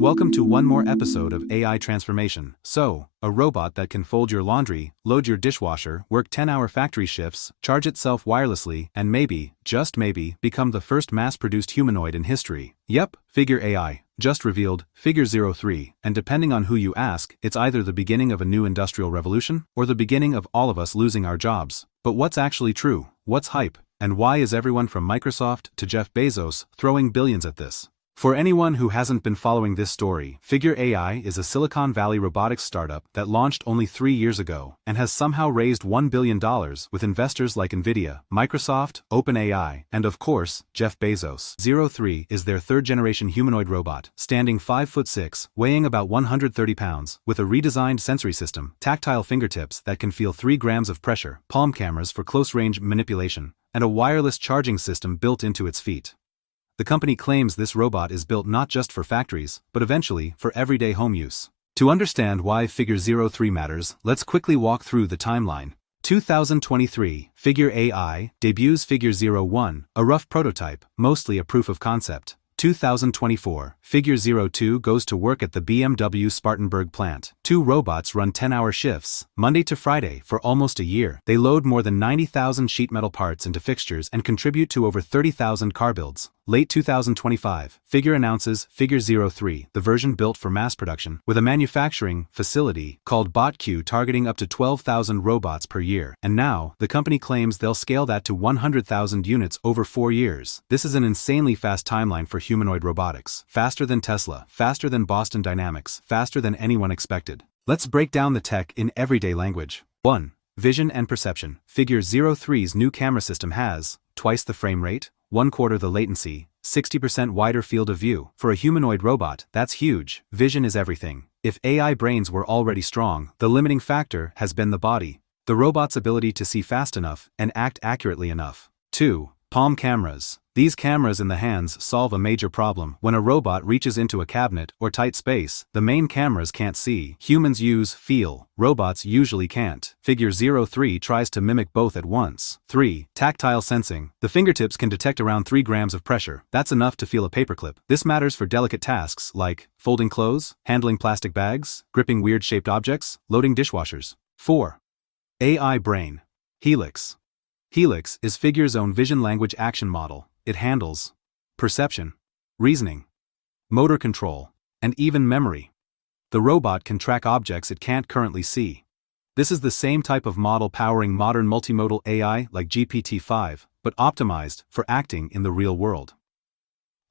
Welcome to one more episode of AI Transformation. So, a robot that can fold your laundry, load your dishwasher, work 10-hour factory shifts, charge itself wirelessly, and maybe, just maybe, become the first mass-produced humanoid in history. Yep, Figure AI, just revealed, Figure 03, and depending on who you ask, it's either the beginning of a new industrial revolution, or the beginning of all of us losing our jobs. But what's actually true? What's hype? And why is everyone from Microsoft to Jeff Bezos throwing billions at this? For anyone who hasn't been following this story, Figure AI is a Silicon Valley robotics startup that launched only 3 years ago and has somehow raised $1 billion with investors like Nvidia, Microsoft, OpenAI, and of course, Jeff Bezos. 03 is their third-generation humanoid robot, standing 5'6", weighing about 130 pounds, with a redesigned sensory system, tactile fingertips that can feel 3 grams of pressure, palm cameras for close-range manipulation, and a wireless charging system built into its feet. The company claims this robot is built not just for factories, but eventually for everyday home use. To understand why Figure 03 matters, let's quickly walk through the timeline. 2023, Figure AI debuts Figure 01, a rough prototype, mostly a proof of concept. 2024, Figure 02 goes to work at the BMW Spartanburg plant. 2 robots run 10-hour shifts, Monday to Friday, for almost a year. They load more than 90,000 sheet metal parts into fixtures and contribute to over 30,000 car builds. Late 2025, Figure announces Figure 03, the version built for mass production, with a manufacturing facility called BotQ targeting up to 12,000 robots per year. And now, the company claims they'll scale that to 100,000 units over 4 years. This is an insanely fast timeline for humanoid robotics. Faster than Tesla, faster than Boston Dynamics, faster than anyone expected. Let's break down the tech in everyday language. 1. Vision and perception. Figure 03's new camera system has twice the frame rate, 1/4 the latency, 60% wider field of view. For a humanoid robot, that's huge. Vision is everything. If AI brains were already strong, the limiting factor has been the body. The robot's ability to see fast enough and act accurately enough. 2. Palm cameras. These cameras in the hands solve a major problem. When a robot reaches into a cabinet or tight space, the main cameras can't see. Humans use feel. Robots usually can't. Figure 03 tries to mimic both at once. 3. Tactile sensing. The fingertips can detect around 3 grams of pressure. That's enough to feel a paperclip. This matters for delicate tasks like folding clothes, handling plastic bags, gripping weird-shaped objects, loading dishwashers. 4. AI brain. Helix. Helix is Figure's own vision-language action model. It handles perception, reasoning, motor control, and even memory. The robot can track objects it can't currently see. This is the same type of model powering modern multimodal AI like GPT-5, but optimized for acting in the real world.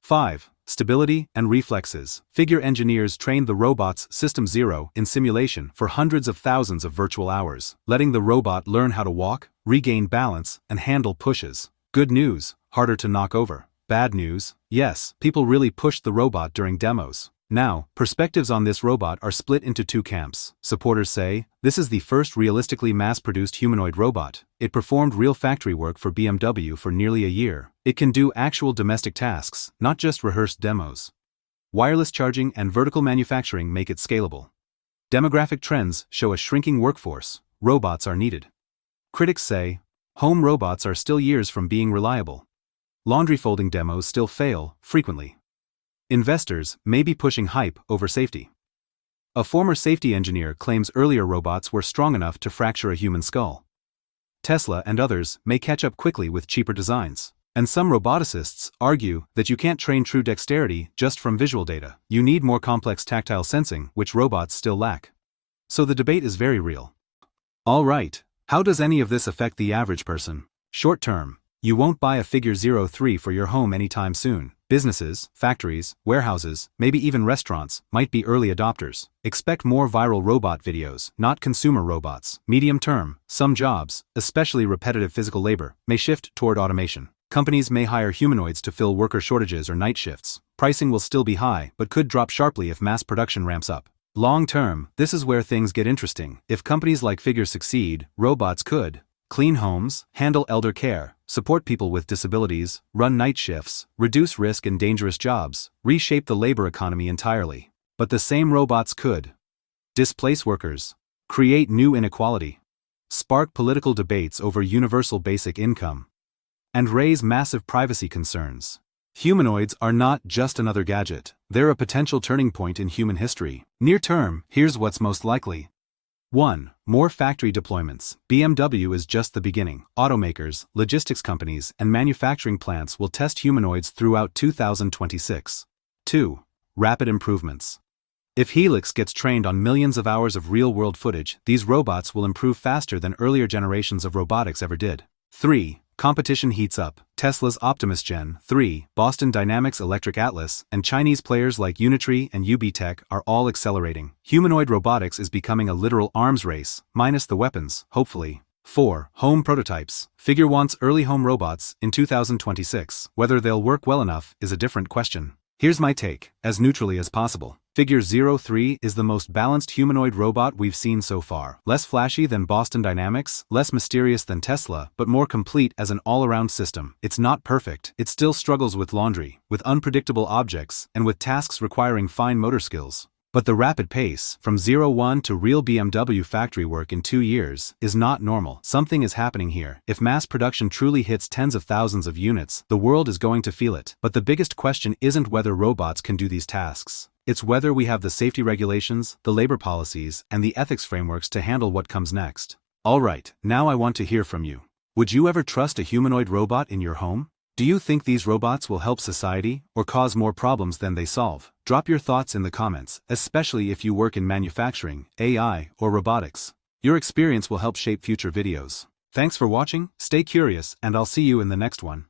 5. Stability and reflexes. Figure engineers trained the robot's System 0 in simulation for hundreds of thousands of virtual hours, letting the robot learn how to walk, regain balance, and handle pushes. Good news, harder to knock over. Bad news, yes, people really pushed the robot during demos. Now, perspectives on this robot are split into 2 camps. Supporters say, this is the first realistically mass-produced humanoid robot. It performed real factory work for BMW for nearly a year. It can do actual domestic tasks, not just rehearsed demos. Wireless charging and vertical manufacturing make it scalable. Demographic trends show a shrinking workforce. Robots are needed. Critics say, home robots are still years from being reliable. Laundry folding demos still fail, frequently. Investors may be pushing hype over safety. A former safety engineer claims earlier robots were strong enough to fracture a human skull. Tesla and others may catch up quickly with cheaper designs. And some roboticists argue that you can't train true dexterity just from visual data. You need more complex tactile sensing, which robots still lack. So the debate is very real. All right, how does any of this affect the average person? Short term, you won't buy a Figure 03 for your home anytime soon. Businesses, factories, warehouses, maybe even restaurants, might be early adopters. Expect more viral robot videos, not consumer robots. Medium term, some jobs, especially repetitive physical labor, may shift toward automation. Companies may hire humanoids to fill worker shortages or night shifts. Pricing will still be high, but could drop sharply if mass production ramps up. Long term, this is where things get interesting. If companies like Figure succeed, robots could clean homes, handle elder care, support people with disabilities, run night shifts, reduce risk in dangerous jobs, reshape the labor economy entirely. But the same robots could displace workers, create new inequality, spark political debates over universal basic income, and raise massive privacy concerns. Humanoids are not just another gadget, they're a potential turning point in human history. Near term, here's what's most likely. 1. More factory deployments. BMW is just the beginning. Automakers, logistics companies, and manufacturing plants will test humanoids throughout 2026. 2. Rapid improvements. If Helix gets trained on millions of hours of real-world footage, these robots will improve faster than earlier generations of robotics ever did. 3. Competition heats up. Tesla's Optimus Gen 3, Boston Dynamics' Electric Atlas, and Chinese players like Unitree and UB Tech are all accelerating. Humanoid robotics is becoming a literal arms race, minus the weapons, hopefully. 4. Home prototypes. Figure wants early home robots in 2026. Whether they'll work well enough is a different question. Here's my take, as neutrally as possible. Figure 03 is the most balanced humanoid robot we've seen so far. Less flashy than Boston Dynamics, less mysterious than Tesla, but more complete as an all-around system. It's not perfect, it still struggles with laundry, with unpredictable objects, and with tasks requiring fine motor skills. But the rapid pace, from 01 to real BMW factory work in 2 years, is not normal. Something is happening here. If mass production truly hits tens of thousands of units, the world is going to feel it. But the biggest question isn't whether robots can do these tasks. It's whether we have the safety regulations, the labor policies, and the ethics frameworks to handle what comes next. Alright, now I want to hear from you. Would you ever trust a humanoid robot in your home? Do you think these robots will help society, or cause more problems than they solve? Drop your thoughts in the comments, especially if you work in manufacturing, AI, or robotics. Your experience will help shape future videos. Thanks for watching, stay curious, and I'll see you in the next one.